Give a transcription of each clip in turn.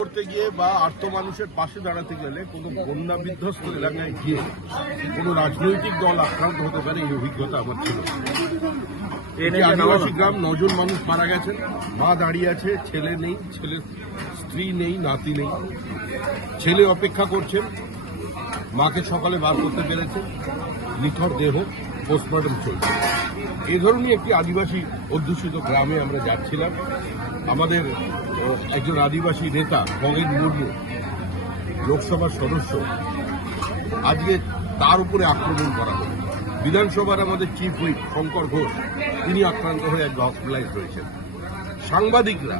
করতে গিয়ে বা আর্থ মানুষের পাশে দাঁড়াতে গেলে কোনো বন্যা বিধ্বস্ত এলাকায় গিয়ে কোনো রাজনৈতিক দল আক্রান্ত হতে পারে এই অভিজ্ঞতা আমার ছিল। এটি আদিবাসী গ্রাম নজন মানুষ মারা গেছেন। মা দাঁড়িয়ে আছে ছেলে নেই ছেলে স্ত্রী নেই নাতি নেই। ছেলে অপেক্ষা করছেন। মাকে সকালে বার করতে পেরেছে। নিথর দেহ পোস্টমর্টম চলছে। এ ধরনের একটি আদিবাসী অধ্যুষিত গ্রামে আমরা যাচ্ছিলাম। আমাদের একজন আদিবাসী নেতা খগেন মুর্মু, লোকসভার সদস্য। আজকে তার উপরে আক্রমণ করা হলো। বিধানসভার আমাদের চিফ হুইপ শঙ্কর ঘোষ, তিনি আক্রান্ত হয়ে এক হসপিটালাইজ হয়েছেন সাংবাদিকরা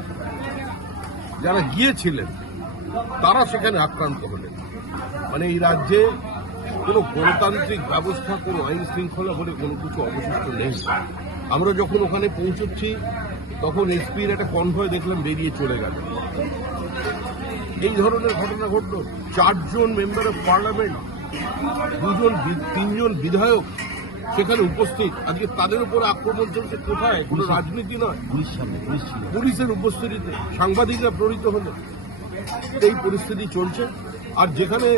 যারা গিয়েছিলেন, তারা সেখানে আক্রান্ত হলেন। মানে এই রাজ্যে কোনো গণতান্ত্রিক ব্যবস্থা, কোনো আইন শৃঙ্খলা বলে কোনো কিছু অবশিষ্ট নেই। আমরা যখন ওখানে পৌঁছচ্ছি তখন এসপির একটা কনভয় দেখলাম বেরিয়ে চলে গেল। এই ধরনের ঘটনা ঘটলো। চারজন মেম্বার অফ পার্লামেন্ট দুজন তিনজন বিধায়ক সেখানে উপস্থিত। আজকে তাদের উপর আক্রমণ চলছে কোথায়? কোনো রাজনীতি নয়। পুলিশের উপস্থিতিতে সাংবাদিকরা প্রেরিত হলো। এই পরিস্থিতি চলছে। আর যেখানে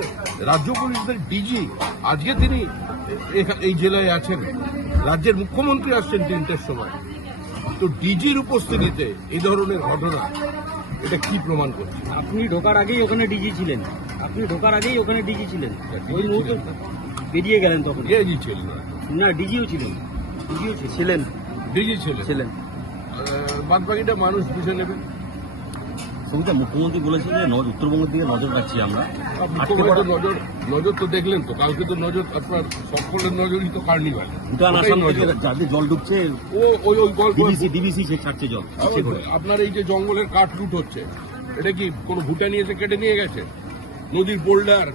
রাজ্য পুলিশের ডিজি আজকে তিনি এই জেলায় আছেন। রাজ্যের মুখ্যমন্ত্রী আসছেন তিনটের সময়। তো ডিজির উপস্থিতিতে এই ধরনের ঘটনা এটা কি প্রমাণ করছে? আপনি ঢোকার আগেই ওখানে ডিজি ছিলেন। আপনি ঢোকার আগেই ওখানে ডিজি ছিলেন। ওই মুহূর্তে বেরিয়ে গেলেন তখন। ডিজি ছিল না? ডিজিও ছিলেন। ডিজিও ছিলেন। ডিজি ছিলেন। ছিলেন। বাদ বাকিটা মানুষ বুঝে নেবে। সবিতা মুখ্যমন্ত্রী বলেছেন যে উত্তরবঙ্গের দিকে নজর রাখছি আমরা। নজর নজর তো দেখলেন তো কালকে তো নজর আপনার সকলের নজরই তো কার্নিভাল। ভুটান আসাম। যাদের জল ঢুকছে ও ওই ওই গল্প ডিবিসি ডিবিসি সে ছাড়ছে জল আপনার এই যে জঙ্গলের কাঠ লুট হচ্ছে এটা কি কোনো ভুটানি এসে কেটে নিয়ে গেছে? নদীর বোল্ডার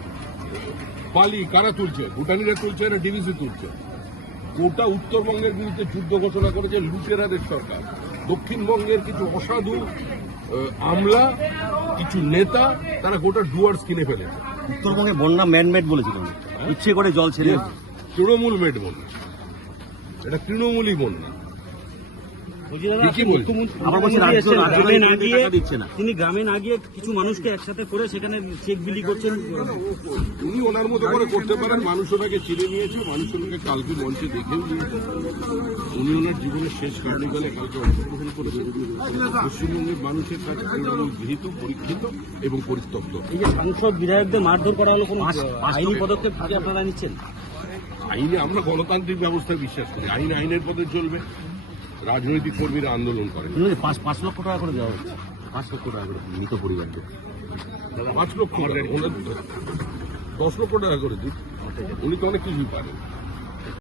বালি কারা তুলছে? ভুটানিরা তুলছে না ডিভিসি তুলছে? গোটা উত্তরবঙ্গের বিরুদ্ধে যুদ্ধ ঘোষণা করেছে লুটেরাদের সরকার। দক্ষিণবঙ্গের কিছু অসাধু আমলা কিছু নেতা তারা গোটা ডুয়ার্স কিনে ফেলেছে। উত্তরবঙ্গে বন্যা ম্যানমেড বলেছিলেন ইচ্ছে করে জল ছেড়ে তৃণমূল মেড বন্যা। এটা তৃণমূলই বন্যা। তিনি গ্রামে না গিয়ে কিছু মানুষকে একসাথে করে সেখানে চেক বিলি করছেন। উনি ওনার মতো করে করতে পারেন মানুষ ওনাকে চিনে নিয়েছে মানুষ ওনাকে কালকে মঞ্চে দেখেও নিয়েছে। জীবনের শেষ কার্নিকালে কালকে অংশগ্রহণ করেছেন পশ্চিমবঙ্গের মানুষের কাছে গৃহীত পরীক্ষিত এবং পরিত্যক্ত। এই যে সাংসদ বিধায়কদের মারধর করা হলো কোনো আইনি পদক্ষেপ। আপনারা নিচ্ছেন? আইনে আমরা গণতান্ত্রিক ব্যবস্থায় বিশ্বাস করি। আইন আইনের পথে চলবে। রাজনৈতিক কর্মীরা আন্দোলন করে পাঁচ পাঁচ লক্ষ টাকা করে দেওয়া হচ্ছে। পাঁচ লক্ষ টাকা করে মৃত পরিবারকে। পাঁচ লক্ষ দশ লক্ষ টাকা করে দিন। উনি তো অনেক কিছুই পারেন।